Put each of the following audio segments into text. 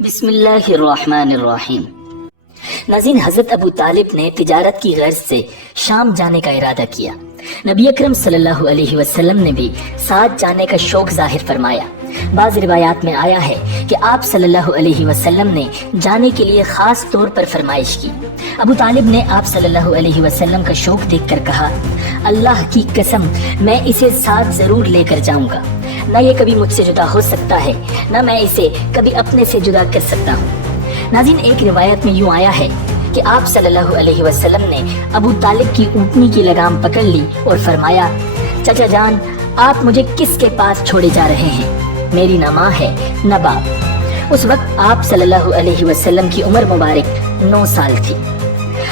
بسم اللہ الرحمن الرحیم۔ ناظرین، حضرت ابو طالب نے تجارت کی غرض سے شام جانے کا ارادہ کیا۔ نبی اکرم صلی اللہ علیہ وسلم نے بھی ساتھ جانے کا شوق ظاہر فرمایا۔ بعض روایات میں آیا ہے کہ آپ صلی اللہ علیہ وسلم نے جانے کے لیے خاص طور پر فرمائش کی۔ ابو طالب نے آپ صلی اللہ علیہ وسلم کا شوق دیکھ کر کہا، اللہ کی قسم میں اسے ساتھ ضرور لے کر جاؤں گا، نہ یہ کبھی مجھ سے جدا ہو سکتا ہے، نہ میں اسے کبھی اپنے سے جدا کر سکتا ہوں۔ ناظرین، ایک روایت میں یوں آیا ہے کہ آپ صلی اللہ علیہ وسلم نے ابو طالب کی اونٹنی کی لگام پکڑ لی اور فرمایا، چچا جان، آپ مجھے کس کے پاس چھوڑے جا رہے ہیں؟ میری نہ ماں ہے نہ باپ۔ اس وقت آپ صلی اللہ علیہ وسلم کی عمر مبارک 9 سال تھی۔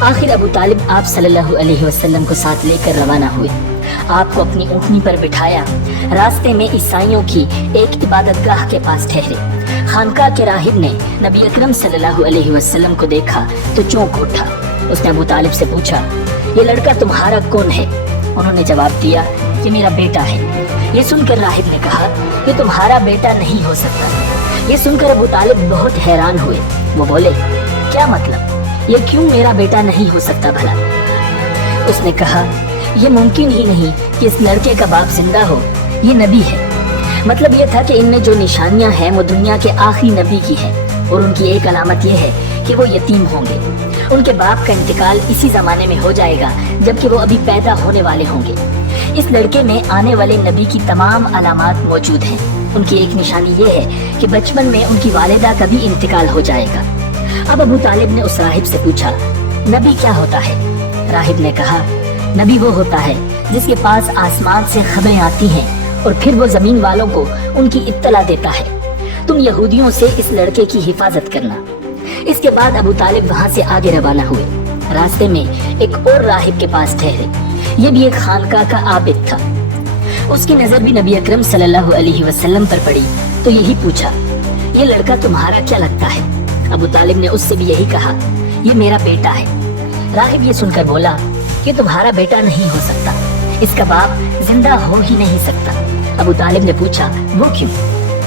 آخر ابو طالب آپ صلی اللہ علیہ وسلم کو ساتھ لے کر روانہ ہوئے۔ آپ کو اپنی اونٹنی پر بٹھایا، راستے میں عیسائیوں کی ایک عبادت گاہ کے پاس ٹھہرے۔ خانقاہ کے راہب نے نبی اکرم صلی اللہ علیہ وسلم کو دیکھا تو چونک اٹھا۔ اس نے ابو طالب سے پوچھا، یہ لڑکا تمہارا کون ہے؟ انہوں نے جواب دیا، یہ میرا بیٹا ہے۔ یہ سن کر راہب نے کہا، یہ تمہارا بیٹا نہیں ہو سکتا۔ یہ سن کر ابو طالب بہت حیران ہوئے۔ وہ بولے، کیا مطلب؟ یہ کیوں میرا بیٹا نہیں ہو سکتا بھلا؟ اس نے کہا، یہ ممکن ہی نہیں کہ اس لڑکے کا باپ زندہ ہو، یہ نبی ہے۔ مطلب یہ تھا کہ ان میں جو نشانیاں ہیں وہ دنیا کے آخری نبی کی ہیں، اور ان کی ایک علامت یہ ہے کہ وہ یتیم ہوں گے۔ ان کے باپ کا انتقال اسی زمانے میں ہو جائے گا جبکہ وہ ابھی پیدا ہونے والے ہوں گے۔ اس لڑکے میں آنے والے نبی کی تمام علامات موجود ہیں۔ ان کی ایک نشانی یہ ہے کہ بچپن میں ان کی والدہ کا بھی انتقال ہو جائے گا۔ اب ابو طالب نے اس راہب سے پوچھا، نبی کیا ہوتا ہے؟ راہب نے کہا، نبی وہ ہوتا ہے جس کے پاس آسمان سے خبریں آتی ہیں اور پھر وہ زمین والوں کو ان کی اطلاع دیتا ہے۔ تم یہودیوں سے اس لڑکے کی حفاظت کرنا۔ اس کے بعد ابو طالب وہاں سے آگے روانہ ہوئے۔ راستے میں ایک اور راہب کے پاس ٹھہرے۔ یہ بھی ایک خانقاہ کا عابد تھا۔ اس کی نظر بھی نبی اکرم صلی اللہ علیہ وسلم پر پڑی تو یہی پوچھا، یہ لڑکا تمہارا کیا لگتا ہے؟ ابو طالب نے اس سے بھی یہی کہا، یہ میرا بیٹا ہے۔ راہب یہ سن کر بولا، یہ تمہارا بیٹا نہیں ہو سکتا، اس کا باپ زندہ ہو ہی نہیں سکتا۔ ابو طالب نے پوچھا، وہ کیوں؟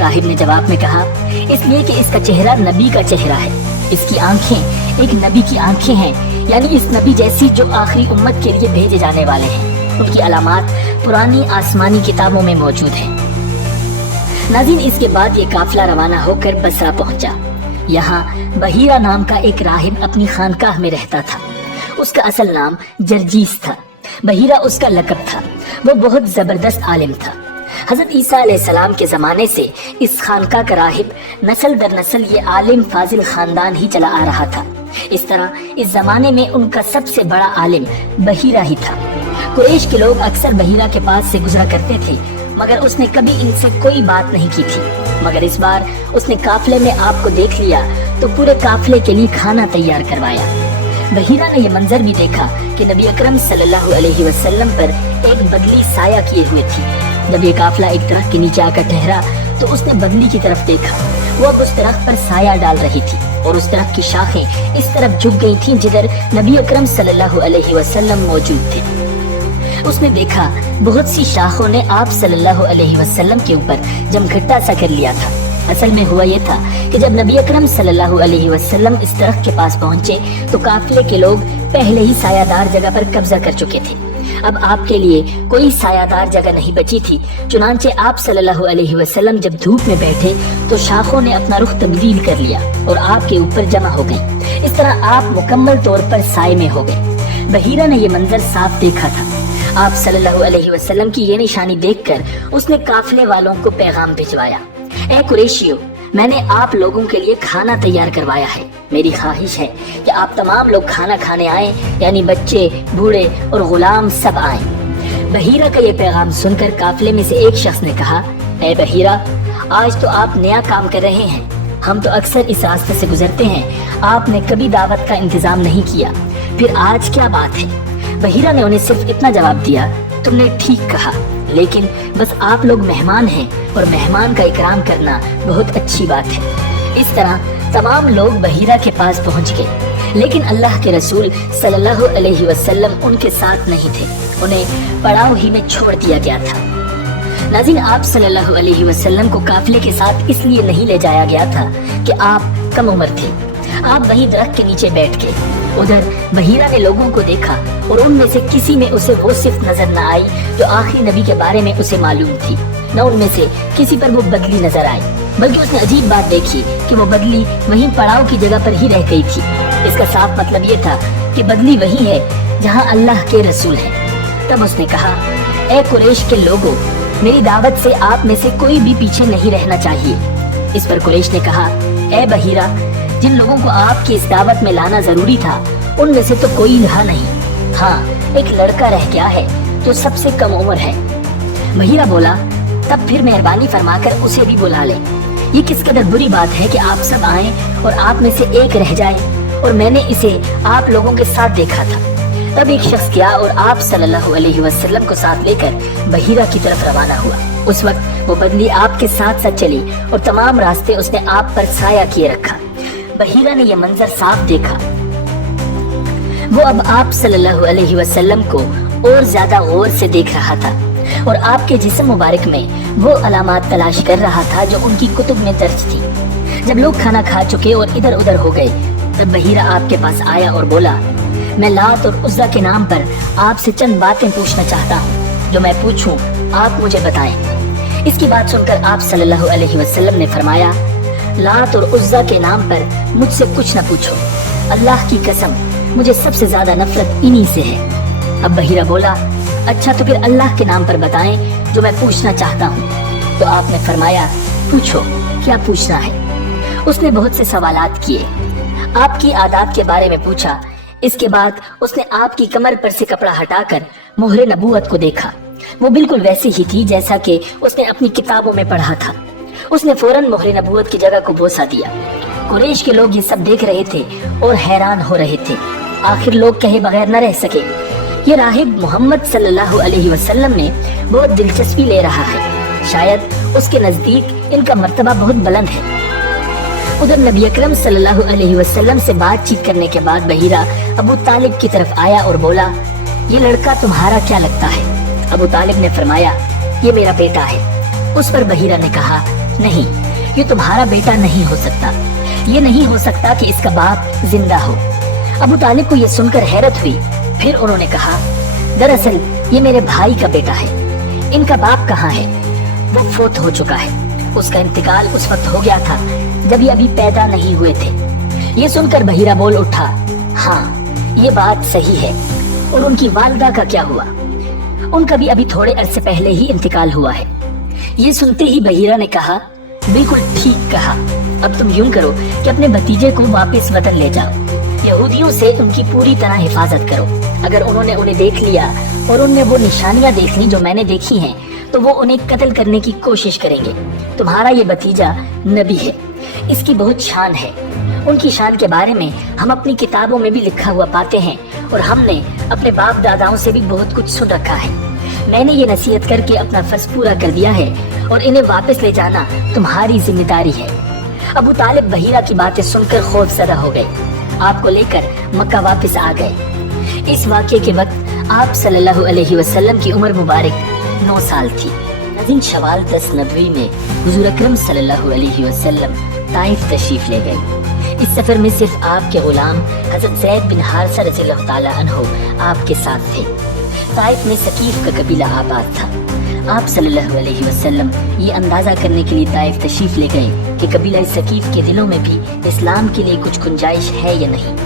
راہب نے جواب میں کہا، اس لیے کہ اس کا چہرہ نبی کا چہرہ ہے، اس کی آنکھیں ایک نبی کی آنکھیں ہیں، یعنی اس نبی جیسی جو آخری امت کے لیے بھیجے جانے والے ہیں۔ ان کی علامات پرانی آسمانی کتابوں میں موجود ہیں۔ ناظرین، اس کے بعد یہ قافلہ روانہ ہو کر بصرہ پہنچا۔ یہاں بحیرہ نام کا ایک راہب اپنی خانقاہ میں رہتا تھا۔ اس کا اصل نام جرجیس تھا، بحیرہ اس کا لقب تھا۔ وہ بہت زبردست عالم تھا۔ حضرت عیسیٰ علیہ السلام کے زمانے سے اس خانقاہ کا راہب نسل در نسل یہ عالم فاضل خاندان ہی چلا آ رہا تھا۔ اس طرح اس زمانے میں ان کا سب سے بڑا عالم بحیرہ ہی تھا۔ قریش کے لوگ اکثر بحیرہ کے پاس سے گزرا کرتے تھے، مگر اس نے کبھی ان سے کوئی بات نہیں کی تھی۔ مگر اس بار اس نے قافلے میں آپ کو دیکھ لیا تو پورے قافلے کے لیے کھانا تیار کروایا۔ بحیرہ نے یہ منظر بھی دیکھا کہ نبی اکرم صلی اللہ علیہ وسلم پر ایک بدلی سایہ کیے ہوئے تھی۔ جب یہ قافلہ ایک درخت کے نیچے آ کر ٹھہرا تو اس نے بدلی کی طرف دیکھا۔ وہ اب اس درخت پر سایہ ڈال رہی تھی اور اس درخت کی شاخیں اس طرف جھک گئی تھیں جدھر نبی اکرم صلی اللہ علیہ وسلم موجود تھے۔ اس نے دیکھا بہت سی شاخوں نے آپ صلی اللہ علیہ وسلم کے اوپر جمگھٹا سا کر لیا تھا۔ اصل میں ہوا یہ تھا کہ جب نبی اکرم صلی اللہ علیہ وسلم اس درخت کے پاس پہنچے تو قافلے کے لوگ پہلے ہی سایہ دار جگہ پر قبضہ کر چکے تھے۔ اب آپ کے لیے کوئی سایہ دار جگہ نہیں بچی تھی، چنانچہ آپ صلی اللہ علیہ وسلم جب دھوپ میں بیٹھے تو شاخوں نے اپنا رخ تبدیل کر لیا اور آپ کے اوپر جمع ہو گئی۔ اس طرح آپ مکمل طور پر سائے میں ہو گئے۔ بحیرہ نے یہ منظر صاف دیکھا تھا۔ آپ صلی اللہ علیہ وسلم کی یہ نشانی دیکھ کر اس نے قافلے والوں کو پیغام بھجوایا، اے قریشیو، میں نے آپ لوگوں کے لیے کھانا تیار کروایا ہے۔ میری خواہش ہے کہ آپ تمام لوگ کھانا کھانے آئیں، یعنی بچے، بوڑھے اور غلام سب آئیں۔ بحیرہ کا یہ پیغام سن کر قافلے میں سے ایک شخص نے کہا، اے بحیرہ، آج تو آپ نیا کام کر رہے ہیں، ہم تو اکثر اس راستے سے گزرتے ہیں، آپ نے کبھی دعوت کا انتظام نہیں کیا، پھر آج کیا بات ہے؟ بحیرہ نے انہیں صرف اتنا جواب دیا، تم نے ٹھیک کہا، لیکن بس آپ لوگ مہمان ہیں اور مہمان کا اکرام کرنا بہت اچھی بات ہے۔ اس طرح تمام لوگ بحیرہ کے پاس پہنچ گئے، لیکن اللہ کے رسول صلی اللہ علیہ وسلم ان کے ساتھ نہیں تھے، انہیں پڑاؤ ہی میں چھوڑ دیا گیا تھا۔ ناظرین، آپ صلی اللہ علیہ وسلم کو قافلے کے ساتھ اس لیے نہیں لے جایا گیا تھا کہ آپ کم عمر تھے۔ آپ وہیں درخت کے نیچے بیٹھ کے ادھر بحیرہ نے لوگوں کو دیکھا اور ان میں سے کسی میں اسے وہ صفت نظر نہ آئی جو آخری نبی کے بارے میں اسے معلوم تھی، نہ ان میں سے کسی پر وہ بدلی نظر آئی، بلکہ اس نے عجیب بات دیکھی کہ وہ بدلی وہیں پڑاؤ کی جگہ پر ہی رہ گئی تھی۔ اس کا صاف مطلب یہ تھا کہ بدلی وہی ہے جہاں اللہ کے رسول ہیں۔ تب اس نے کہا، اے قریش کے لوگوں، میری دعوت سے آپ میں سے کوئی بھی پیچھے نہیں رہنا چاہیے۔ اس پر قریش نے کہا، اے بحیرہ، جن لوگوں کو آپ کی اس دعوت میں لانا ضروری تھا ان میں سے تو کوئی رہا نہیں، ہاں ایک لڑکا رہ گیا ہے جو سب سے کم عمر ہے۔ بحیرہ بولا، تب پھر مہربانی فرما کر اسے بھی بلا لیں۔ یہ کس قدر بری بات ہے کہ آپ سب آئیں اور آپ میں سے ایک رہ جائے، اور میں نے اسے آپ لوگوں کے ساتھ دیکھا تھا۔ تب ایک شخص گیا اور آپ صلی اللہ علیہ وسلم کو ساتھ لے کر بحیرہ کی طرف روانہ ہوا۔ اس وقت وہ بدلی آپ کے ساتھ ساتھ چلی اور تمام راستے اس نے آپ پر سایہ کیے رکھا۔ بحیرہ نے یہ منظر صاف دیکھا۔ وہ اب آپ صلی اللہ علیہ وسلم کو اور زیادہ غور سے دیکھ رہا تھا اور آپ کے جسم مبارک میں وہ علامات تلاش کر رہا تھا جو ان کی کتب میں درج تھی۔ جب لوگ کھانا کھا چکے اور ادھر ادھر ہو گئے تب بحیرہ آپ کے پاس آیا اور بولا، میں لات اور عزا کے نام پر آپ سے چند باتیں پوچھنا چاہتا ہوں، جو میں پوچھوں آپ مجھے بتائیں۔ اس کی بات سن کر آپ صلی اللہ علیہ وسلم نے فرمایا، لات اور عزا کے نام پر مجھ سے کچھ نہ پوچھو، اللہ کی قسم مجھے سب سے زیادہ نفرت انہی سے ہے۔ اب بحیرہ بولا، اچھا تو پھر اللہ کے نام پر بتائیں جو میں پوچھنا چاہتا ہوں۔ تو آپ نے فرمایا، پوچھو کیا پوچھنا ہے۔ اس نے بہت سے سوالات کیے، آپ کی عادات کے بارے میں پوچھا۔ اس کے بعد اس نے آپ کی کمر پر سے کپڑا ہٹا کر مہر نبوت کو دیکھا، وہ بالکل ویسی ہی تھی جیسا کہ اس نے اپنی کتابوں میں پڑھا تھا۔ اس نے فوراً مہر نبوت کی جگہ کو بوسہ دیا۔ قریش کے لوگ یہ سب دیکھ رہے تھے اور حیران ہو رہے تھے۔ آخر لوگ کہے بغیر نہ رہ سکے، یہ راہب محمد صلی اللہ علیہ وسلم میں بہت دلچسپی لے رہا ہے، شاید اس کے نزدیک ان کا مرتبہ بہت بلند ہے۔ ادھر نبی اکرم صلی اللہ علیہ وسلم سے بات چیت کرنے کے بعد بحیرہ ابو طالب کی طرف آیا اور بولا، یہ لڑکا تمہارا کیا لگتا ہے؟ ابو طالب نے فرمایا، یہ میرا بیٹا ہے۔ اس پر بحیرہ نے کہا، نہیں، یہ تمہارا بیٹا نہیں ہو سکتا، یہ نہیں ہو سکتا کہ اس کا باپ زندہ ہو۔ ابو طالب کو یہ سن کر حیرت ہوئی، پھر انہوں نے کہا، دراصل یہ میرے بھائی کا بیٹا ہے، ان کا باپ کہاں ہے؟ وہ فوت ہو چکا ہے، اس کا انتقال اس وقت ہو گیا تھا جب یہ ابھی پیدا نہیں ہوئے تھے۔ یہ سن کر بحیرہ بول اٹھا، ہاں یہ بات صحیح ہے، اور ان کی والدہ کا کیا ہوا؟ ان کا بھی ابھی تھوڑے عرصے پہلے ہی انتقال ہوا ہے۔ یہ سنتے ہی بحیرہ نے کہا، بالکل ٹھیک کہا، اب تم یوں کرو کہ اپنے بھتیجے کو واپس وطن لے جاؤ، یہودیوں سے ان کی پوری طرح حفاظت کرو۔ اگر انہوں نے انہیں دیکھ لیا اور ان میں وہ نشانیاں دیکھ لی جو میں نے دیکھی ہیں تو وہ انہیں قتل کرنے کی کوشش کریں گے۔ تمہارا یہ بھتیجا نبی ہے، اس کی بہت شان ہے، ان کی شان کے بارے میں ہم اپنی کتابوں میں بھی لکھا ہوا پاتے ہیں، اور ہم نے اپنے باپ داداؤں سے بھی بہت کچھ سن رکھا ہے۔ میں نے یہ نصیحت کر کے اپنا فرض پورا کر دیا ہے، اور انہیں واپس لے جانا تمہاری ذمہ داری ہے۔ ابو طالب بحیرہ کی باتیں سن کر خوف زدہ ہو گئے، آپ کو لے کر مکہ واپس آ گئے۔ اس واقعے کے وقت آپ صلی اللہ علیہ وسلم کی عمر مبارک 9 سال تھی۔ ناظرین، شوال 10 نبوی میں حضور اکرم صلی اللہ علیہ وسلم طائف تشریف لے گئے۔ اس سفر میں صرف آپ کے غلام حضرت زید بن حارثہ رضی اللہ تعالی عنہ آپ کے ساتھ تھے۔ طائف میں ثقیف کا قبیلہ آباد تھا۔ آپ صلی اللہ علیہ وسلم یہ اندازہ کرنے کے لیے طائف تشریف لے گئے کہ قبیلہ ثقیف کے دلوں میں بھی اسلام کے لیے کچھ گنجائش ہے یا نہیں۔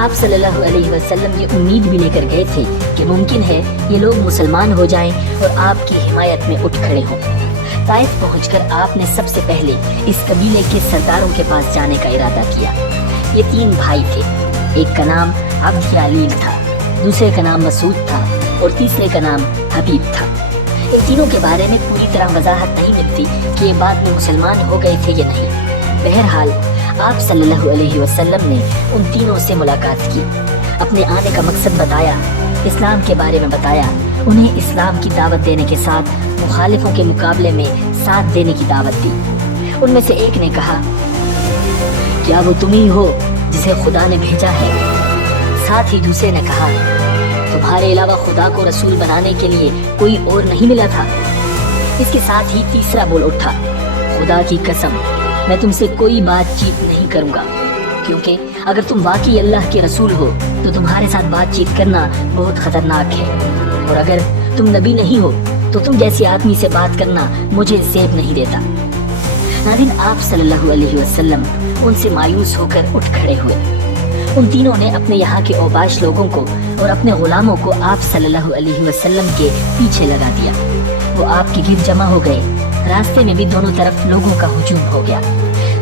آپ صلی اللہ علیہ وسلم یہ امید بھی لے کر گئے تھے کہ ممکن ہے یہ لوگ مسلمان ہو جائیں اور آپ کی حمایت میں اٹھ کھڑے ہوں۔ طائف پہنچ کر آپ نے سب سے پہلے اس قبیلے کے سرداروں کے پاس جانے کا ارادہ کیا۔ یہ 3 بھائی تھے، ایک کا نام عبد یعلیل تھا، دوسرے کا نام مسعود تھا اور تیسرے کا نام حبیب تھا۔ ان تینوں کے بارے میں پوری طرح وضاحت نہیں ملتی کہ یہ بعد میں مسلمان ہو گئے تھے یا نہیں۔ بہرحال آپ صلی اللہ علیہ وسلم نے ان تینوں سے ملاقات کی، اپنے آنے کا مقصد بتایا، اسلام کے بارے میں بتایا، انہیں اسلام کی دعوت دینے کے ساتھ مخالفوں کے مقابلے میں ساتھ دینے کی دعوت دی۔ ان میں سے ایک نے کہا، کیا وہ تم ہی ہو جسے خدا نے بھیجا ہے؟ ساتھ ہی دوسرے نے کہا، تمہارے علاوہ خدا کو رسول بنانے کے لیے کوئی اور نہیں ملا تھا؟ اس کے ساتھ ہی تیسرا بول اٹھا، خدا کی قسم میں تم سے کوئی بات چیت نہیں کروں گا، کیونکہ اگر تم واقعی اللہ کے رسول ہو تو تمہارے ساتھ بات چیت کرنا بہت خطرناک ہے، اور اگر تم نبی نہیں ہو تو تم جیسے آدمی سے بات کرنا مجھے زیب نہیں دیتا۔ ناظرین، آپ صلی اللہ علیہ وسلم ان سے مایوس ہو کر اٹھ کھڑے ہوئے۔ ان تینوں نے اپنے یہاں کے اوباش لوگوں کو اور اپنے غلاموں کو آپ صلی اللہ علیہ وسلم کے پیچھے لگا دیا۔ وہ آپ کے گرد جمع ہو گئے۔ راستے میں بھی دونوں طرف لوگوں کا ہجوم ہو گیا۔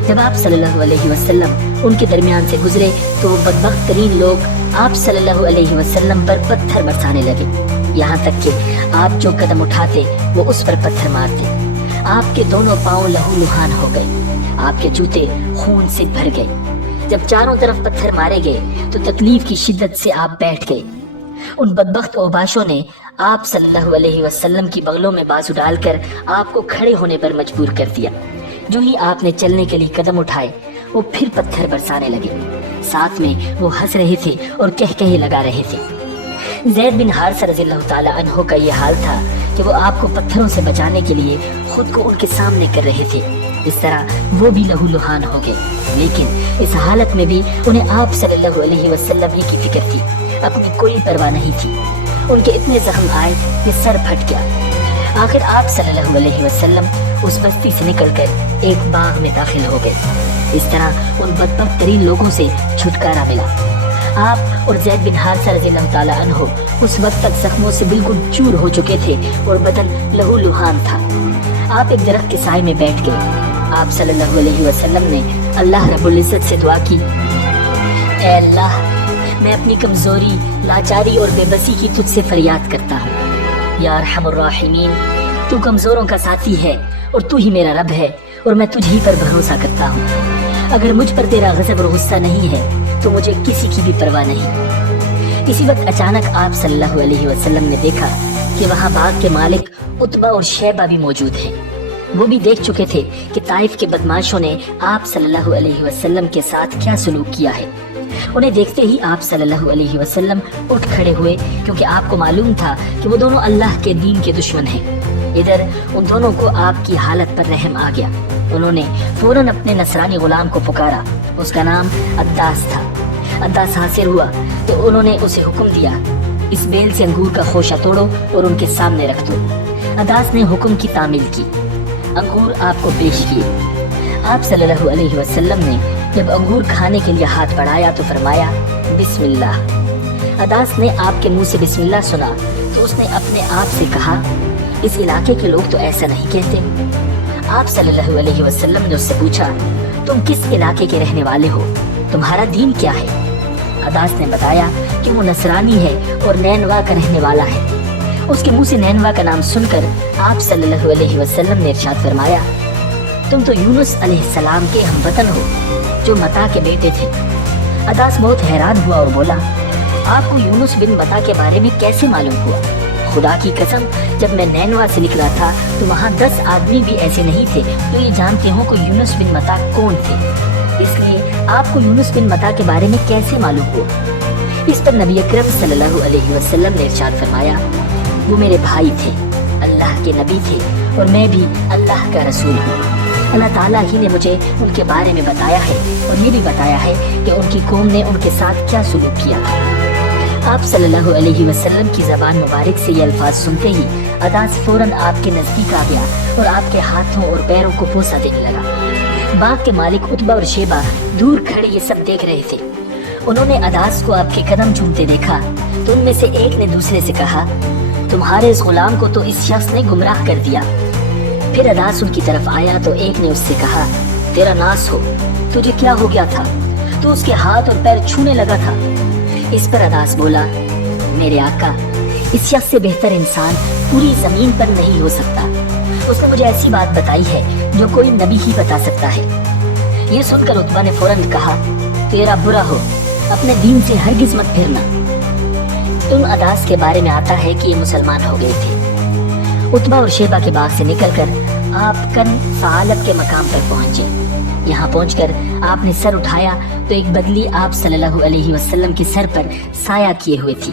جب آپ صلی اللہ علیہ وسلم ان کے درمیان سے گزرے تو وہ بدبخت ترین لوگ آپ صلی اللہ علیہ وسلم پر پتھر برسانے لگے، یہاں تک کہ آپ جو قدم اٹھاتے وہ اس پر پتھر مارتے۔ آپ کے دونوں پاؤں لہو لہان ہو گئے، آپ کے جوتے خون سے بھر گئے۔ جب چاروں طرف پتھر مارے گئے تو تکلیف کی شدت سے آپ بیٹھ گئے۔ ان بدبخت اوباشوں نے آپ صلی اللہ علیہ وسلم کی بغلوں میں بازو ڈال کر آپ کو کھڑے ہونے پر مجبور کر دیا۔ جو ہی آپ نے چلنے کے لیے قدم اٹھائے وہ پھر پتھر برسانے لگے، ساتھ میں وہ ہنس رہے تھے اور کہے لگا رہے تھے۔ زید بن حارثہ رضی اللہ تعالی عنہ کا یہ حال تھا کہ وہ آپ کو پتھروں سے بچانے کے لیے خود کو ان کے سامنے کر رہے تھے، اس طرح وہ بھی لہو لہان ہو گئے، لیکن اس حالت میں بھی انہیں آپ صلی اللہ علیہ وسلم ہی کی فکر تھی، اپنی کوئی پرواہ نہیں تھی۔ ان کے اتنے زخم آئے کہ سر پھٹ گیا۔ آخر آپ صلی اللہ علیہ وسلم اس بستی سے نکل کر ایک باغ میں داخل ہو گئے۔ اس طرح ان بدبخت ترین لوگوں سے چھٹکارا ملا۔ آپ اور زید بن حارثہ رضی اللہ تعالی عنہ اس وقت تک زخموں سے بالکل چور ہو چکے تھے اور بدن لہو لہان تھا۔ آپ ایک درخت کے سائے میں بیٹھ گئے۔ آپ صلی اللہ علیہ وسلم نے اللہ رب العزت سے دعا کی، اے اللہ، میں اپنی کمزوری، لاچاری اور بے بسی کی تجھ سے فریاد کرتا ہوں۔ یا ارحم الراحمین، تو کمزوروں کا ساتھی ہے اور تو ہی میرا رب ہے، اور میں تجھ ہی پر بھروسہ کرتا ہوں۔ اگر مجھ پر تیرا غضب اور غصہ نہیں ہے تو مجھے کسی کی بھی پرواہ نہیں۔ اسی وقت اچانک آپ صلی اللہ علیہ وسلم نے دیکھا کہ وہاں باغ کے مالک عتبہ اور شیبہ بھی موجود ہیں۔ وہ بھی دیکھ چکے تھے کہ طائف کے بدماشوں نے آپ صلی اللہ علیہ وسلم کے ساتھ کیا سلوک کیا ہے۔ انہیں دیکھتے ہی آپ صلی اللہ علیہ وسلم اٹھ کھڑے ہوئے، کیونکہ آپ کو معلوم تھا کہ وہ دونوں اللہ کے دین کے دشمن ہیں۔ ادھر ان دونوں کو آپ کی حالت پر رحم آ گیا۔ انہوں نے فوراً اپنے نصرانی غلام کو پکارا، اس کا نام عداس تھا۔ عداس حاضر ہوا تو انہوں نے اسے حکم دیا، اس بیل سے انگور کا خوشہ توڑو اور ان کے سامنے رکھ دو۔ عداس نے حکم کی تعمیل کی، انگور آپ کو پیش کیے۔ آپ صلی اللہ علیہ وسلم نے جب انگور کھانے کے لیے ہاتھ بڑھایا تو فرمایا، بسم اللہ۔ عداس نے آپ کے منہ سے بسم اللہ سنا تو اس نے اپنے آپ سے کہا، اس علاقے کے لوگ تو ایسا نہیں کہتے۔ آپ صلی اللہ علیہ وسلم نے اس سے پوچھا، تم کس علاقے کے رہنے والے ہو؟ تمہارا دین کیا ہے؟ عداس نے بتایا کہ وہ نصرانی ہے اور نینوا کا رہنے والا ہے۔ اس کے منہ سے نینوا کا نام سن کر آپ صلی اللہ علیہ وسلم نے ارشاد فرمایا، تم تو یونس علیہ السلام کے ہم وطن ہو جو متا کے بیٹے تھے۔ عداس بہت حیران ہوا اور بولا، آپ کو یونس بن متا کے بارے میں کیسے معلوم ہوا؟ خدا کی قسم، جب میں نینوا سے نکلا تھا تو وہاں 10 آدمی بھی ایسے نہیں تھے جو یہ جانتے ہوں کہ یونس بن متا کون تھے، اس لیے آپ کو یونس بن متا کے بارے میں کیسے معلوم ہوا؟ اس پر نبی اکرم صلی اللہ علیہ وسلم نے ارشاد فرمایا، وہ میرے بھائی تھے، اللہ کے نبی تھے اور میں بھی اللہ کا رسول ہوں۔ اللہ تعالیٰ ہی نے مجھے ان کے بارے میں بتایا ہے اور یہ بھی بتایا ہے کہ ان کی قوم نے ان کے ساتھ کیا سلوک کیا تھا۔ آپ صلی اللہ علیہ وسلم کی زبان مبارک سے یہ الفاظ سنتے ہی عداس فوراً آپ کے نزدیک آ گیا اور آپ کے ہاتھوں اور پیروں کو بوسہ دینے لگا۔ باغ کے مالک عتبہ اور شیبہ دور کھڑے یہ سب دیکھ رہے تھے۔ انہوں نے عداس کو آپ کے قدم چومتے دیکھا تو ان میں سے ایک نے دوسرے سے کہا، تمہارے اس غلام کو تو اس شخص نے گمراہ کر دیا۔ پھر عداس ان کی طرف آیا تو ایک نے اس سے کہا، تیرا ناس ہو، تجھے کیا ہو گیا تھا؟ تو اس کے ہاتھ اور پیر چھونے لگا تھا۔ اس پر عداس بولا، میرے آقا، اس شخص سے بہتر انسان پوری زمین پر نہیں ہو سکتا۔ اس نے مجھے ایسی بات بتائی ہے جو کوئی نبی ہی بتا سکتا ہے۔ یہ سن کر عتبہ نے فوراً کہا، تیرا برا ہو، اپنے دین سے ہرگز مت پھرنا۔ ان عداس کے بارے میں آتا ہے کہ یہ مسلمان ہو گئے تھے۔ عتبہ اور شیبہ کے باغ سے نکل کر آپ کن فعالت کے مقام پر پہنچے۔ یہاں پہنچ کر آپ نے سر اٹھایا تو ایک بدلی آپ صلی اللہ علیہ وسلم کے سر پر سایہ کیے ہوئے تھی۔